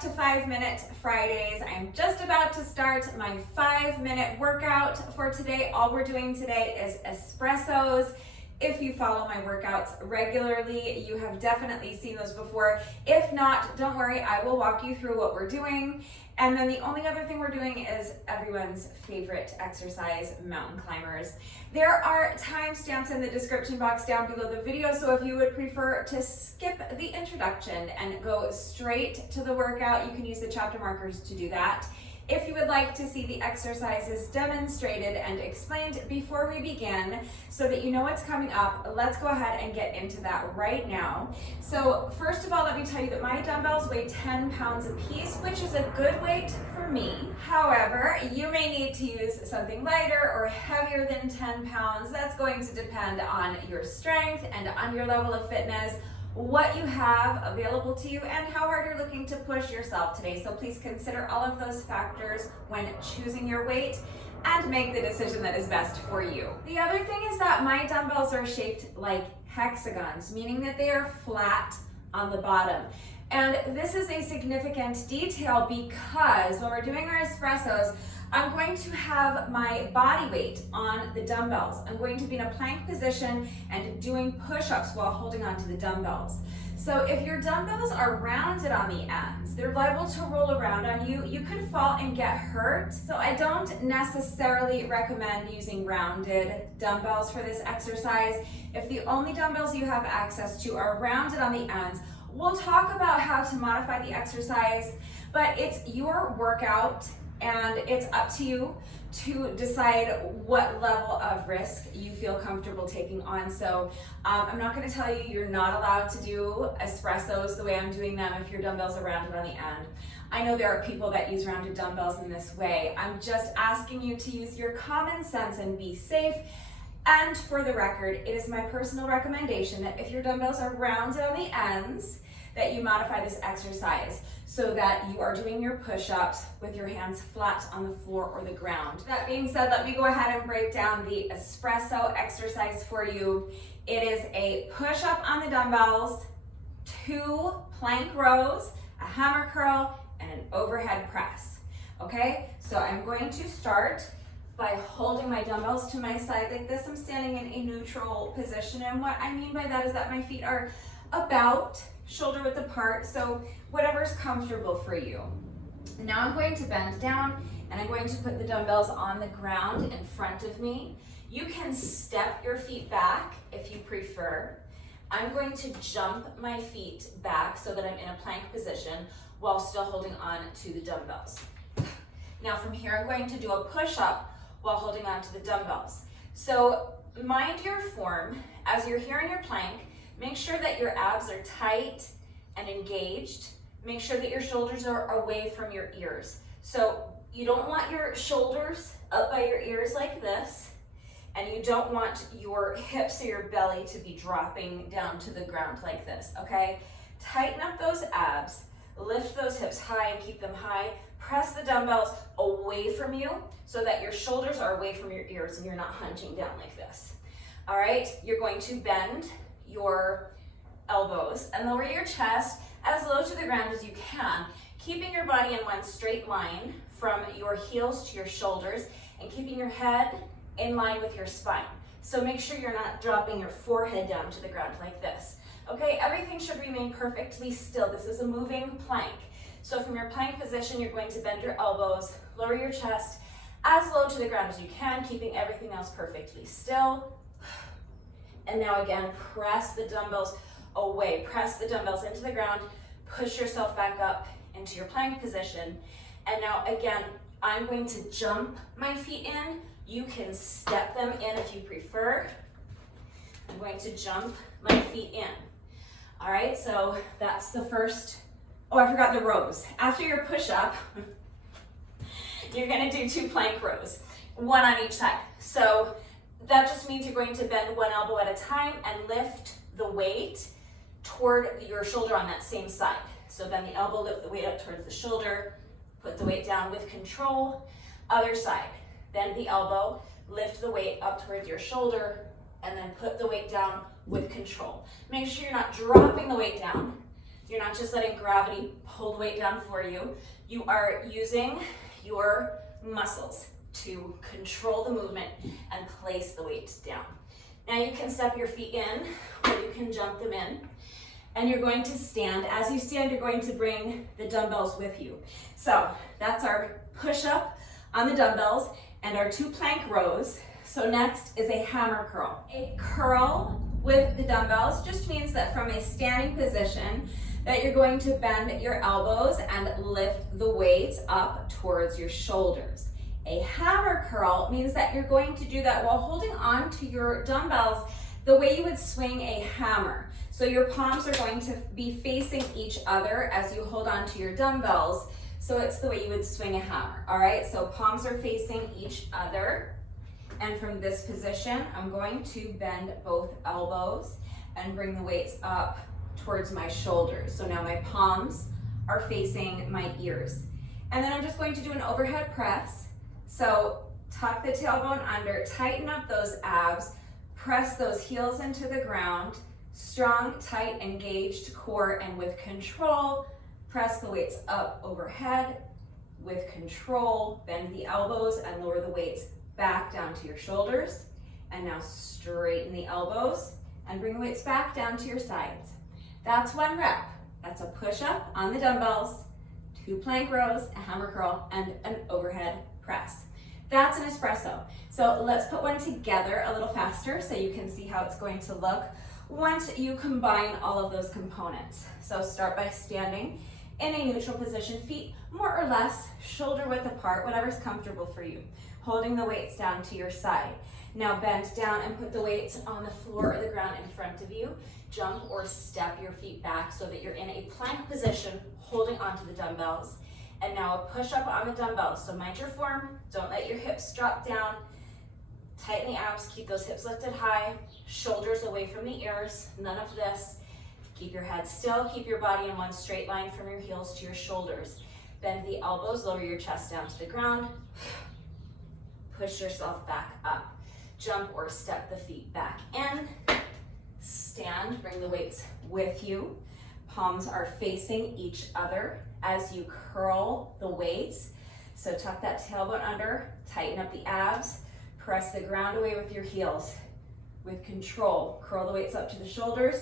to 5-Minute Fridays. I'm just about to start my 5-minute workout for today. All we're doing today is espressos. If you follow my workouts regularly, you have definitely seen those before. If not, don't worry, I will walk you through what we're doing. And then the only other thing we're doing is everyone's favorite exercise, mountain climbers. There are timestamps in the description box down below the video, so if you would prefer to skip the introduction and go straight to the workout, you can use the chapter markers to do that. If you would like to see the exercises demonstrated and explained before we begin so that you know what's coming up, let's go ahead and get into that right now. So first of all, let me tell you that my dumbbells weigh 10 pounds a piece, which is a good weight for me. However, you may need to use something lighter or heavier than 10 pounds. That's going to depend on your strength and on your level of fitness, what you have available to you, and how hard you're looking to push yourself today. So please consider all of those factors when choosing your weight and make the decision that is best for you. The other thing is that my dumbbells are shaped like hexagons, meaning that they are flat on the bottom. And this is a significant detail because when we're doing our espressos, I'm going to have my body weight on the dumbbells. I'm going to be in a plank position and doing push-ups while holding onto the dumbbells. So if your dumbbells are rounded on the ends, they're liable to roll around on you. You could fall and get hurt. So I don't necessarily recommend using rounded dumbbells for this exercise. If the only dumbbells you have access to are rounded on the ends, we'll talk about how to modify the exercise, but it's your workout and it's up to you to decide what level of risk you feel comfortable taking on. So I'm not going to tell you you're not allowed to do espressos the way I'm doing them if your dumbbells are rounded on the end. I know there are people that use rounded dumbbells in this way. I'm just asking you to use your common sense and be safe. And for the record, it is my personal recommendation that if your dumbbells are rounded on the ends, that you modify this exercise so that you are doing your push-ups with your hands flat on the floor or the ground. That being said, let me go ahead and break down the espresso exercise for you. It is a push-up on the dumbbells, 2 plank rows, a hammer curl, and an overhead press. Okay, so I'm going to start by holding my dumbbells to my side like this. I'm standing in a neutral position, and what I mean by that is that my feet are about shoulder width apart, so whatever's comfortable for you. Now I'm going to bend down and I'm going to put the dumbbells on the ground in front of me. You can step your feet back if you prefer. I'm going to jump my feet back so that I'm in a plank position while still holding on to the dumbbells. Now from here, I'm going to do a push-up while holding on to the dumbbells. So mind your form. As you're here in your plank, make sure that your abs are tight and engaged. Make sure that your shoulders are away from your ears. So you don't want your shoulders up by your ears like this, and you don't want your hips or your belly to be dropping down to the ground like this, okay? Tighten up those abs, lift those hips high and keep them high. Press the dumbbells away from you so that your shoulders are away from your ears and you're not hunching down like this. All right, you're going to bend your elbows and lower your chest as low to the ground as you can, keeping your body in one straight line from your heels to your shoulders and keeping your head in line with your spine. So make sure you're not dropping your forehead down to the ground like this. Okay, everything should remain perfectly still. This is a moving plank. So from your plank position, you're going to bend your elbows, lower your chest as low to the ground as you can, keeping everything else perfectly still. And now again, press the dumbbells away. Press the dumbbells into the ground, push yourself back up into your plank position. And now again, I'm going to jump my feet in. You can step them in if you prefer. I'm going to jump my feet in. All right, so that's the first. Oh, I forgot the rows. After your push-up, you're gonna do 2 plank rows, 1 on each side. So that just means you're going to bend one elbow at a time and lift the weight toward your shoulder on that same side. So bend the elbow, lift the weight up towards the shoulder, put the weight down with control. Other side, bend the elbow, lift the weight up towards your shoulder, and then put the weight down with control. Make sure you're not dropping the weight down. You're not just letting gravity pull the weight down for you. You are using your muscles to control the movement and place the weight down. Now you can step your feet in or you can jump them in. And you're going to stand. As you stand, you're going to bring the dumbbells with you. So that's our push-up on the dumbbells and our 2 plank rows. So next is a hammer curl. A curl with the dumbbells just means that from a standing position that you're going to bend your elbows and lift the weights up towards your shoulders. A hammer curl means that you're going to do that while holding on to your dumbbells the way you would swing a hammer. So your palms are going to be facing each other as you hold on to your dumbbells. So it's the way you would swing a hammer, all right? So palms are facing each other. And from this position, I'm going to bend both elbows and bring the weights up towards my shoulders. So now my palms are facing my ears. And then I'm just going to do an overhead press. So tuck the tailbone under, tighten up those abs, press those heels into the ground, strong, tight, engaged core, and with control, press the weights up overhead. With control, bend the elbows and lower the weights back down to your shoulders. And now straighten the elbows and bring the weights back down to your sides. That's 1 rep. That's a push-up on the dumbbells, 2 plank rows, a hammer curl, and an overhead press. That's an espresso. So let's put one together a little faster so you can see how it's going to look once you combine all of those components. So start by standing in a neutral position, feet more or less shoulder width apart, whatever's comfortable for you, holding the weights down to your side. Now bend down and put the weights on the floor or the ground in front of you. Jump or step your feet back so that you're in a plank position, holding onto the dumbbells. And now a push-up on the dumbbells. So mind your form, don't let your hips drop down. Tighten the abs, keep those hips lifted high, shoulders away from the ears, none of this. Keep your head still, keep your body in one straight line from your heels to your shoulders. Bend the elbows, lower your chest down to the ground. Push yourself back up. Jump or step the feet back in. Stand, bring the weights with you. Palms are facing each other as you curl the weights. So tuck that tailbone under, tighten up the abs, press the ground away with your heels. With control, curl the weights up to the shoulders,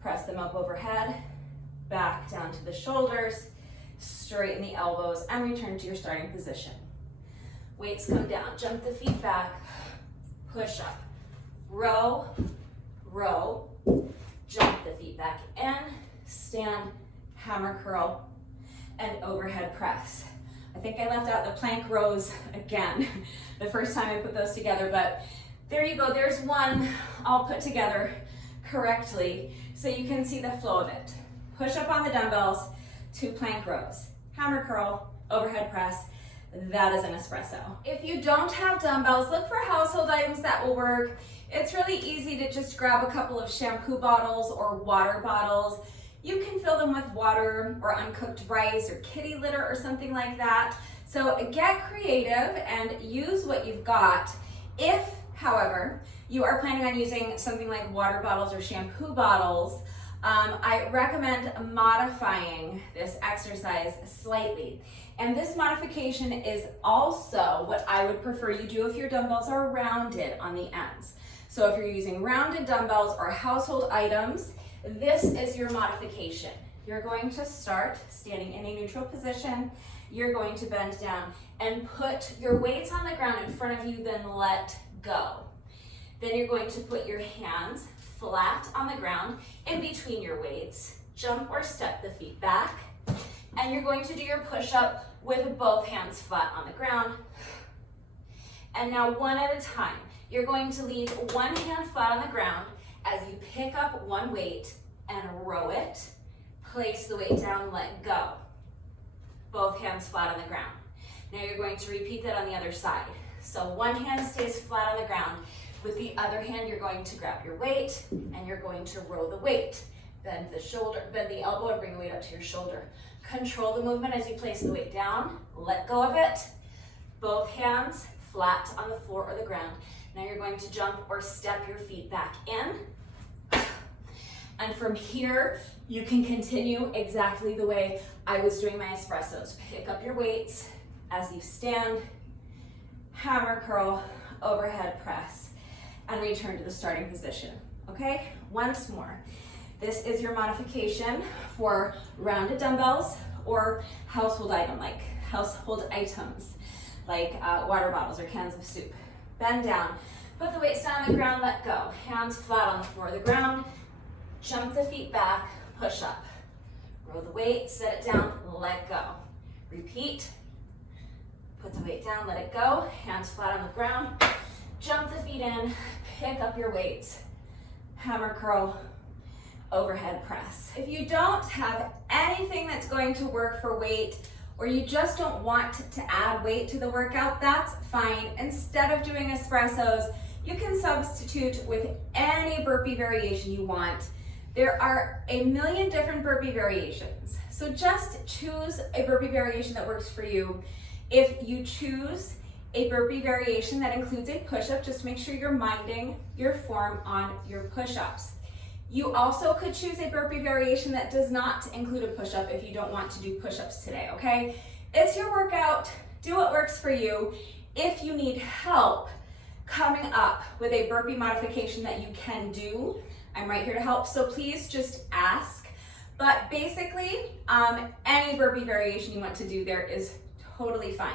press them up overhead, back down to the shoulders, straighten the elbows, and return to your starting position. Weights come down, jump the feet back, push up, row, row, jump the feet back in, stand, hammer curl, and overhead press. I think I left out the plank rows again the first time I put those together, but there you go, there's one all put together correctly so you can see the flow of it. Push up on the dumbbells, 2 plank rows, hammer curl, overhead press. That is an espresso. If you don't have dumbbells, look for household items that will work. It's really easy to just grab a couple of shampoo bottles or water bottles. You can fill them with water or uncooked rice or kitty litter or something like that. So get creative and use what you've got. If, however, you are planning on using something like water bottles or shampoo bottles, I recommend modifying this exercise slightly. And this modification is also what I would prefer you do if your dumbbells are rounded on the ends. So if you're using rounded dumbbells or household items, this is your modification. You're going to start standing in a neutral position. You're going to bend down and put your weights on the ground in front of you, then let go. Then you're going to put your hands flat on the ground in between your weights. Jump or step the feet back. And you're going to do your push-up with both hands flat on the ground. And now one at a time. You're going to leave one hand flat on the ground as you pick up one weight and row it. Place the weight down, let go. Both hands flat on the ground. Now you're going to repeat that on the other side. So one hand stays flat on the ground. With the other hand, you're going to grab your weight and you're going to row the weight. Bend the shoulder, bend the elbow and bring the weight up to your shoulder. Control the movement as you place the weight down. Let go of it. Both hands flat on the floor or the ground. Now you're going to jump or step your feet back in. And from here, you can continue exactly the way I was doing my espressos. Pick up your weights as you stand, hammer curl, overhead press, and return to the starting position, okay? Once more. This is your modification for rounded dumbbells or household items like water bottles or cans of soup. Bend down, put the weights down on the ground, let go. Hands flat on the floor of the ground, jump the feet back, push up. Roll the weight, set it down, let go. Repeat. Put the weight down, let it go. Hands flat on the ground, jump the feet in, pick up your weights. Hammer curl, overhead press. If you don't have anything that's going to work for weight, or you just don't want to add weight to the workout, that's fine. Instead of doing espressos, you can substitute with any burpee variation you want. There are a million different burpee variations. So just choose a burpee variation that works for you. If you choose a burpee variation that includes a push-up, just make sure you're minding your form on your push-ups. You also could choose a burpee variation that does not include a push-up if you don't want to do push-ups today, okay? It's your workout, do what works for you. If you need help coming up with a burpee modification that you can do, I'm right here to help, so please just ask. But basically, any burpee variation you want to do there is totally fine.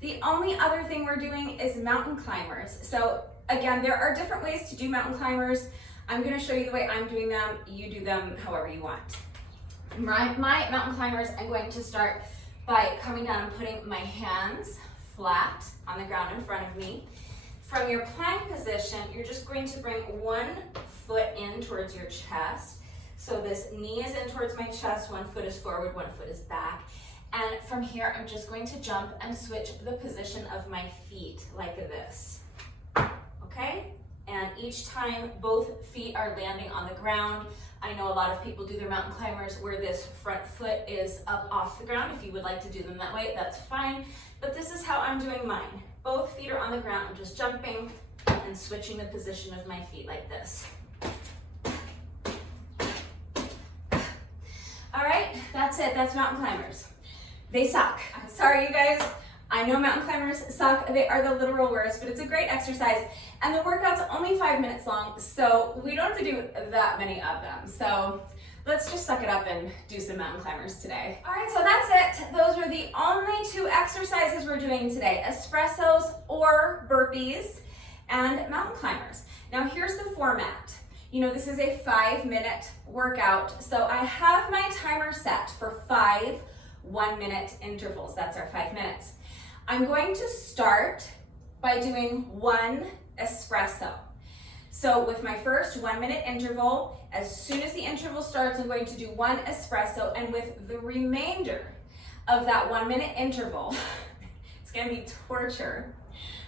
The only other thing we're doing is mountain climbers. So again, there are different ways to do mountain climbers. I'm gonna show you the way I'm doing them. You do them however you want. My mountain climbers, I'm going to start by coming down and putting my hands flat on the ground in front of me. From your plank position, you're just going to bring one foot in towards your chest. So this knee is in towards my chest, one foot is forward, one foot is back. And from here, I'm just going to jump and switch the position of my feet like this, okay? And each time both feet are landing on the ground. I know a lot of people do their mountain climbers where this front foot is up off the ground. If you would like to do them that way, that's fine. But this is how I'm doing mine. Both feet are on the ground. I'm just jumping and switching the position of my feet like this. All right, that's it. That's mountain climbers. They suck. I'm sorry, you guys. I know mountain climbers suck. They are the literal worst, but it's a great exercise. And the workout's only 5 minutes long, so we don't have to do that many of them. So let's just suck it up and do some mountain climbers today. All right, so that's it. Those are the only 2 exercises we're doing today, espressos or burpees and mountain climbers. Now here's the format. You know, this is a 5-minute workout, so I have my timer set for 5 1-minute intervals. That's our 5 minutes. I'm going to start by doing 1 espresso. So with my first 1-minute interval, as soon as the interval starts, I'm going to do 1 espresso, and with the remainder of that 1-minute interval, it's gonna be torture,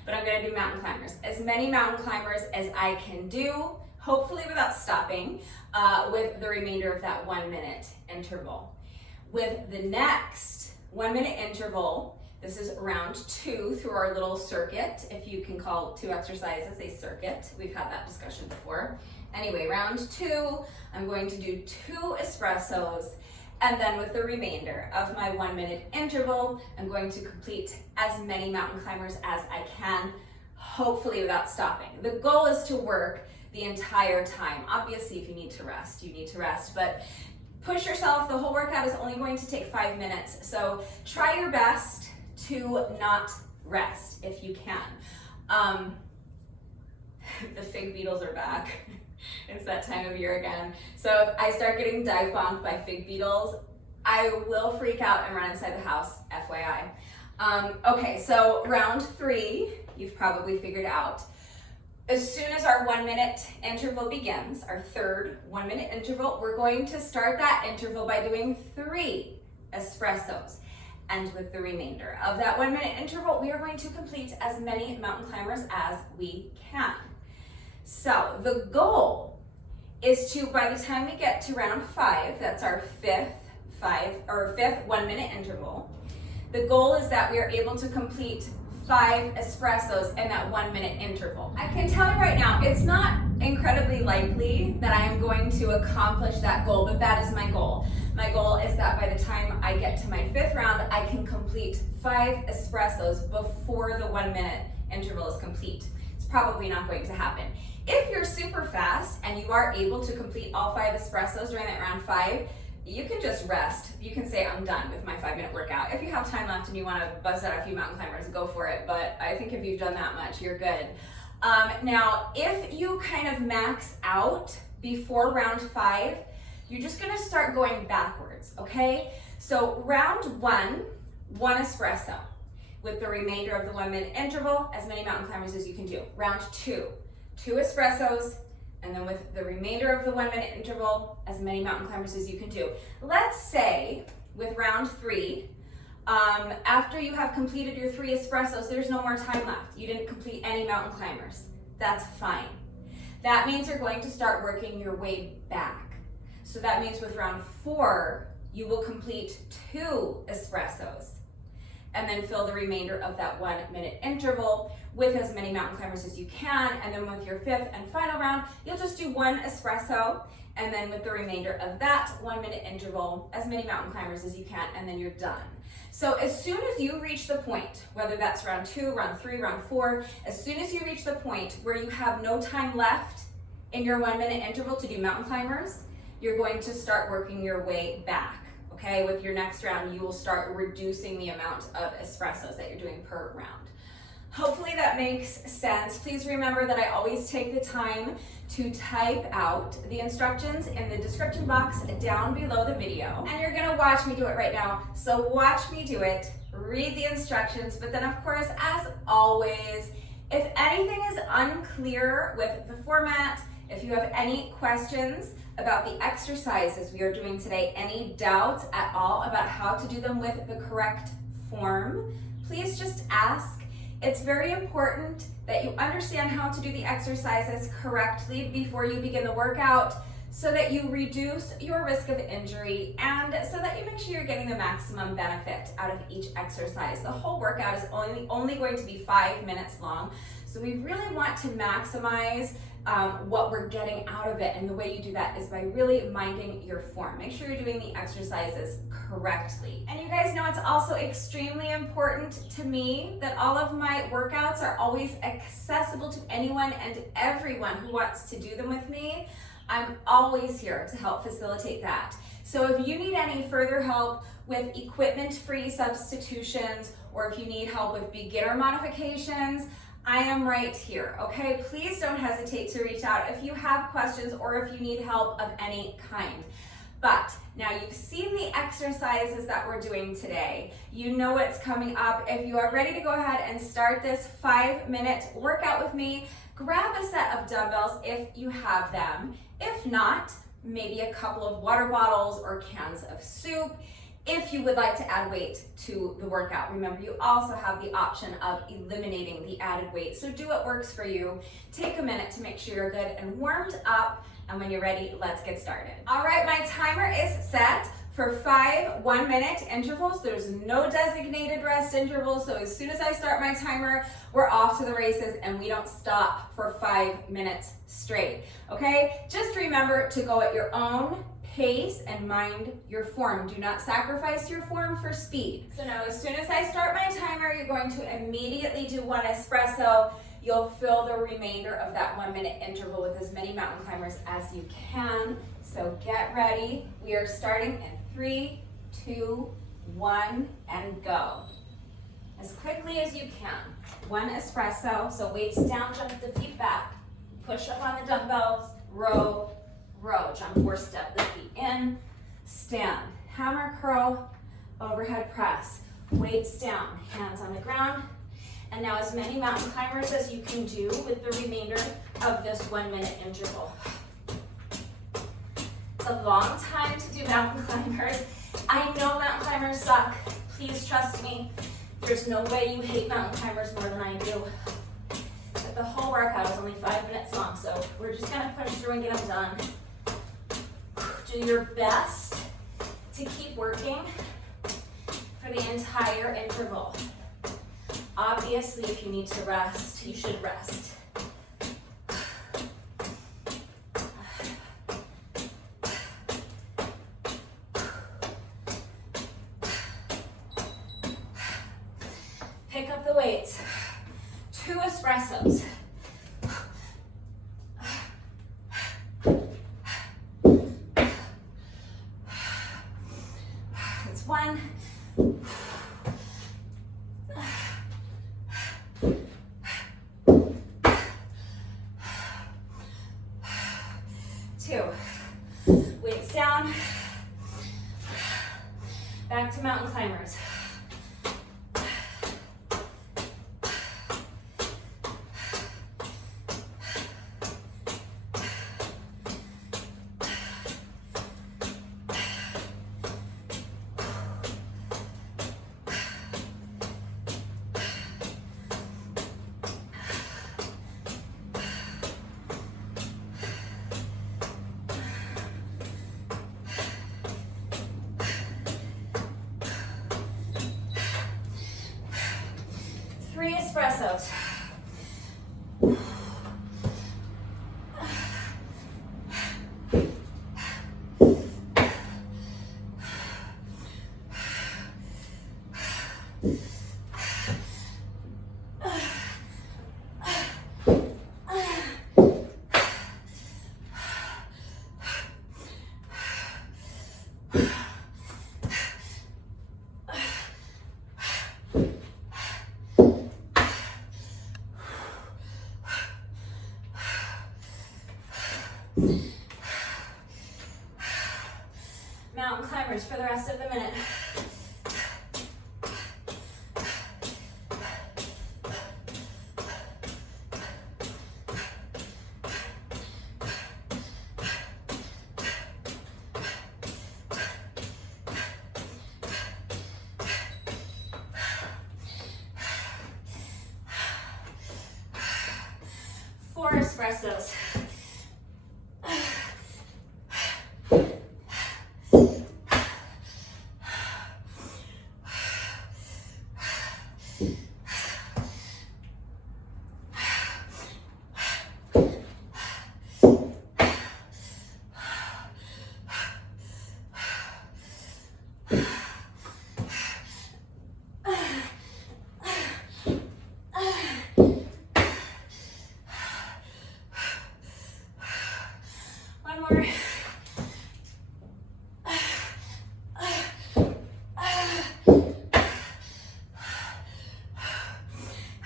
but I'm gonna do mountain climbers. As many mountain climbers as I can do, hopefully without stopping, with the remainder of that 1-minute interval. With the next 1-minute interval, this is round 2 through our little circuit, if you can call 2 exercises a circuit. We've had that discussion before. Anyway, round 2, I'm going to do 2 espressos, and then with the remainder of my 1-minute interval, I'm going to complete as many mountain climbers as I can, hopefully without stopping. The goal is to work the entire time. Obviously, if you need to rest, you need to rest, but push yourself. The whole workout is only going to take 5 minutes, so try your best to not rest if you can. The fig beetles are back. It's that time of year again. So if I start getting dive bombed by fig beetles, I will freak out and run inside the house, FYI. Okay, so round 3, you've probably figured out. As soon as our 1-minute interval begins, our third 1-minute interval, we're going to start that interval by doing 3 espressos. And with the remainder of that 1-minute interval, we are going to complete as many mountain climbers as we can. So the goal is to, by the time we get to round 5, that's our fifth 1-minute interval, the goal is that we are able to complete 5 espressos in that 1-minute interval. I can tell you right now, it's not incredibly likely that I am going to accomplish that goal, but that is my goal. My goal is that by the time I get to my 5th round, I can complete 5 espressos before the 1 minute interval is complete. It's probably not going to happen. If you're super fast and you are able to complete all 5 espressos during that round 5, you can just rest. You can say, I'm done with my 5-minute workout. If you have time left and you want to buzz out a few mountain climbers, go for it. But I think if you've done that much, you're good. Now, if you kind of max out before round 5, you're just gonna start going backwards, okay? So round 1, 1 espresso with the remainder of the 1 minute interval, as many mountain climbers as you can do. Round 2, 2 espressos, and then with the remainder of the 1 minute interval, as many mountain climbers as you can do. Let's say with round 3, after you have completed your 3 espressos, there's no more time left. You didn't complete any mountain climbers. That's fine. That means you're going to start working your way back. So that means with round 4, you will complete 2 espressos and then fill the remainder of that 1 minute interval with as many mountain climbers as you can. And then with your 5th and final round, you'll just do 1 espresso, and then with the remainder of that 1 minute interval, as many mountain climbers as you can, and then you're done. So as soon as you reach the point, whether that's round 2, round 3, round 4, as soon as you reach the point where you have no time left in your 1 minute interval to do mountain climbers, you're going to start working your way back, okay? With your next round, you will start reducing the amount of espressos that you're doing per round. Hopefully that makes sense. Please remember that I always take the time to type out the instructions in the description box down below the video. And you're gonna watch me do it right now. So watch me do it, read the instructions, but then of course, as always, if anything is unclear with the format, if you have any questions about the exercises we are doing today, any doubts at all about how to do them with the correct form, please just ask. It's very important that you understand how to do the exercises correctly before you begin the workout so that you reduce your risk of injury and so that you make sure you're getting the maximum benefit out of each exercise. The whole workout is only going to be 5 minutes long, so we really want to maximize what we're getting out of it, and the way you do that is by really minding your form. Make sure you're doing the exercises correctly. And you guys know it's also extremely important to me that all of my workouts are always accessible to anyone and everyone who wants to do them with me. I'm always here to help facilitate that. So if you need any further help with equipment-free substitutions, or if you need help with beginner modifications, I am right here, okay? Please don't hesitate to reach out if you have questions or if you need help of any kind. But now you've seen the exercises that we're doing today. You know what's coming up. If you are ready to go ahead and start this 5-minute workout with me, grab a set of dumbbells if you have them. If not, maybe a couple of water bottles or cans of soup. If you would like to add weight to the workout, remember you also have the option of eliminating the added weight. So do what works for you. Take a minute to make sure you're good and warmed up. And when you're ready, let's get started. All right, my timer is set for 5 1-minute intervals. There's no designated rest intervals. So as soon as I start my timer, we're off to the races and we don't stop for 5 minutes straight. Okay, just remember to go at your own pace and mind your form. Do not sacrifice your form for speed. So now as soon as I start my timer, you're going to immediately do 1 espresso. You'll fill the remainder of that 1-minute interval with as many mountain climbers as you can. So get ready. We are starting in 3, 2, 1, and go. As quickly as you can. 1 espresso, so weights down, jump the feet back. Push up on the dumbbells, row, row, jump 4-step the feet in, stand, hammer curl, overhead press, weights down, hands on the ground, and now as many mountain climbers as you can do with the remainder of this 1-minute interval. It's a long time to do mountain climbers. I know mountain climbers suck. Please trust me. There's no way you hate mountain climbers more than I do. But the whole workout is only 5 minutes long, so we're just gonna push through and get them done. Do your best to keep working for the entire interval. Obviously, if you need to rest, you should rest. Pick up the weights. 2 espressos. It's 1. 2. Weights down. Back to mountain climbers. Espressos. Mountain climbers for the rest of the minute. Four espressos. One more.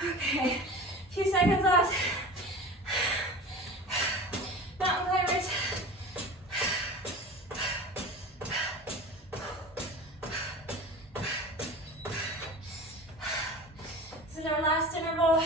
Okay, a few seconds left. Mountain climbers. This is our last interval.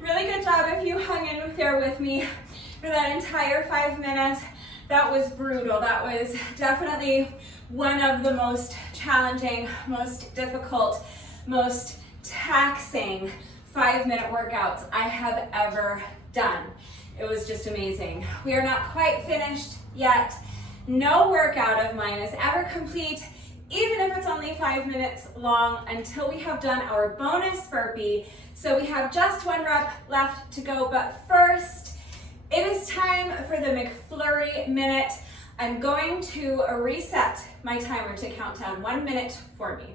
Really good job if you hung in there with me for that entire 5 minutes. That was brutal. That was definitely one of the most challenging, most difficult, most taxing 5-minute workouts I have ever done. It was just amazing. We are not quite finished yet. No workout of mine is ever complete, even if it's only 5 minutes long, until we have done our bonus burpee. So we have just 1 rep left to go, but first, it is time for the McFlurry minute. I'm going to reset my timer to count down 1 minute for me.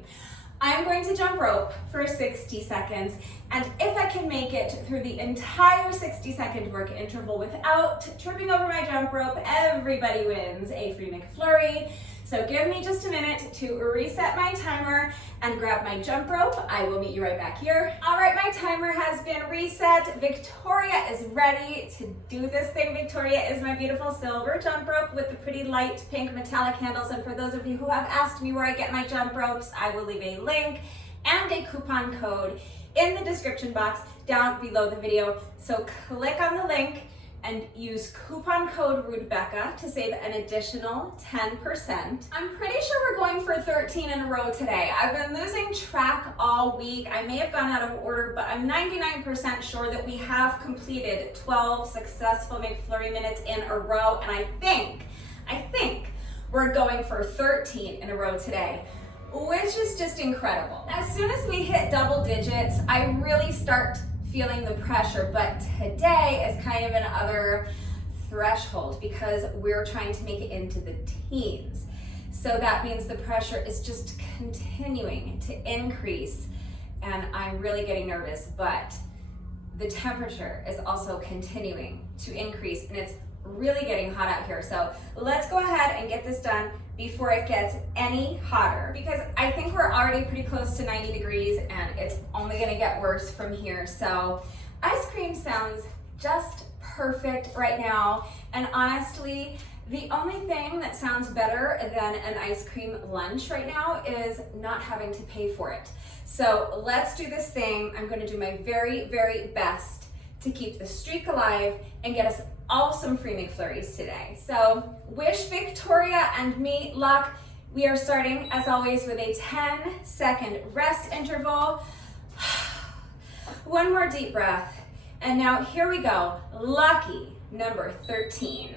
I'm going to jump rope for 60 seconds, and if I can make it through the entire 60-second work interval without tripping over my jump rope, everybody wins a free McFlurry. So give me just a minute to reset my timer and grab my jump rope. I will meet you right back here. All right, my timer has been reset. Victoria is ready to do this thing. Victoria is my beautiful silver jump rope with the pretty light pink metallic handles. And for those of you who have asked me where I get my jump ropes, I will leave a link and a coupon code in the description box down below the video. So click on the link and use coupon code Rebecca to save an additional 10%. I'm pretty sure we're going for 13 in a row today. I've been losing track all week. I may have gone out of order, but I'm 99% sure that we have completed 12 successful McFlurry minutes in a row, and I think we're going for 13 in a row today, which is just incredible. As soon as we hit double digits, I really start feeling the pressure, but today is kind of another threshold because we're trying to make it into the teens. So that means the pressure is just continuing to increase, and I'm really getting nervous, but the temperature is also continuing to increase, and it's really getting hot out here. So let's go ahead and get this done before it gets any hotter, because I think we're already pretty close to 90 degrees and it's only gonna get worse from here. So ice cream sounds just perfect right now. And honestly, the only thing that sounds better than an ice cream lunch right now is not having to pay for it. So let's do this thing. I'm gonna do my very, very best to keep the streak alive and get us all some free McFlurries today. So wish Victoria and me luck. We are starting, as always, with a 10-second rest interval. One more deep breath. And now here we go. Lucky number 13.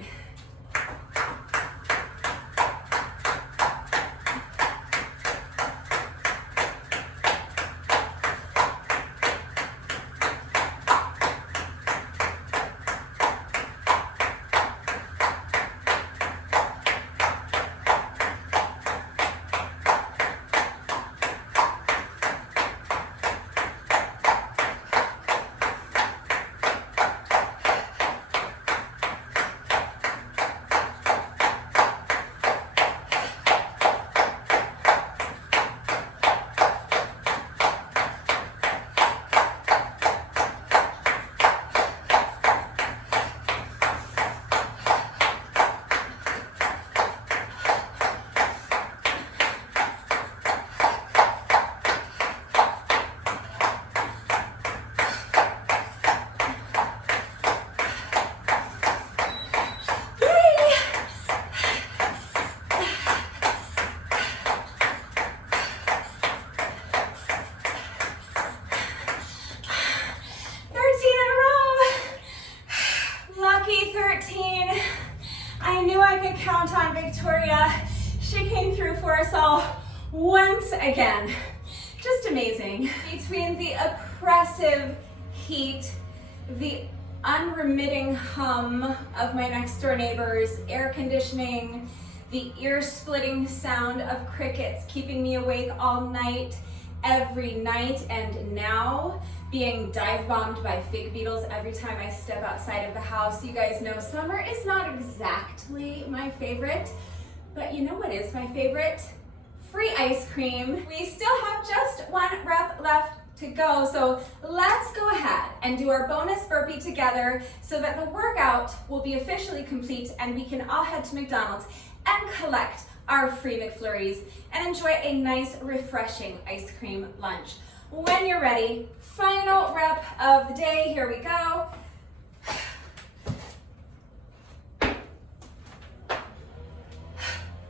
I knew I could count on Victoria. She came through for us all once again. Just amazing. Between the oppressive heat, the unremitting hum of my next door neighbor's air conditioning, the ear-splitting sound of crickets keeping me awake all night, every night, and now being dive bombed by fig beetles every time I step outside of the house. You guys know summer is not exactly my favorite, but you know what is my favorite? Free ice cream. We still have just one rep left to go, so let's go ahead and do our bonus burpee together so that the workout will be officially complete and we can all head to McDonald's and collect our free McFlurries and enjoy a nice, refreshing ice cream lunch. When you're ready, final rep of the day, here we go.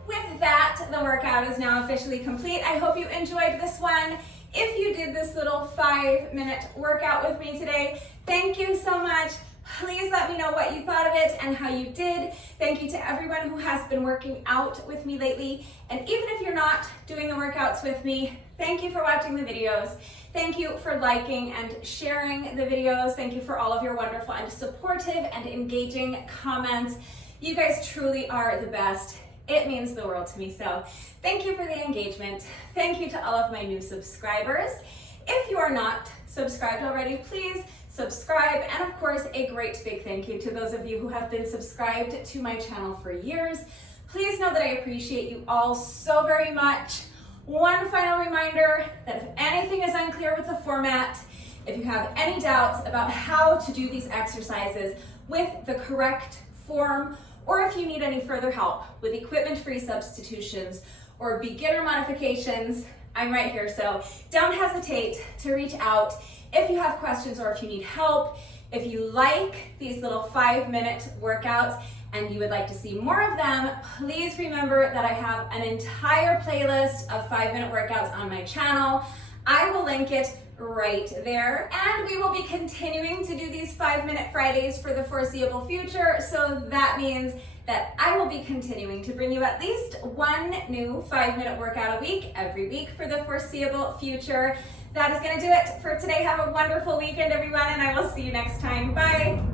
With that, the workout is now officially complete. I hope you enjoyed this one. If you did this little 5-minute workout with me today, thank you so much. Please let me know what you thought of it and how you did. Thank you to everyone who has been working out with me lately. And even if you're not doing the workouts with me, thank you for watching the videos. Thank you for liking and sharing the videos. Thank you for all of your wonderful and supportive and engaging comments. You guys truly are the best. It means the world to me. So thank you for the engagement. Thank you to all of my new subscribers. If you are not subscribed already, please subscribe. And of course, a great big thank you to those of you who have been subscribed to my channel for years. Please know that I appreciate you all so very much. One final reminder that if anything is unclear with the format, if you have any doubts about how to do these exercises with the correct form, or if you need any further help with equipment-free substitutions or beginner modifications, I'm right here. So don't hesitate to reach out if you have questions or if you need help. If you like these little 5-minute workouts and you would like to see more of them, please remember that I have an entire playlist of 5-minute workouts on my channel. I will link it right there. And we will be continuing to do these 5-minute Fridays for the foreseeable future. So that means that I will be continuing to bring you at least one new 5-minute workout a week, every week for the foreseeable future. That is going to do it for today. Have a wonderful weekend, everyone, and I will see you next time. Bye.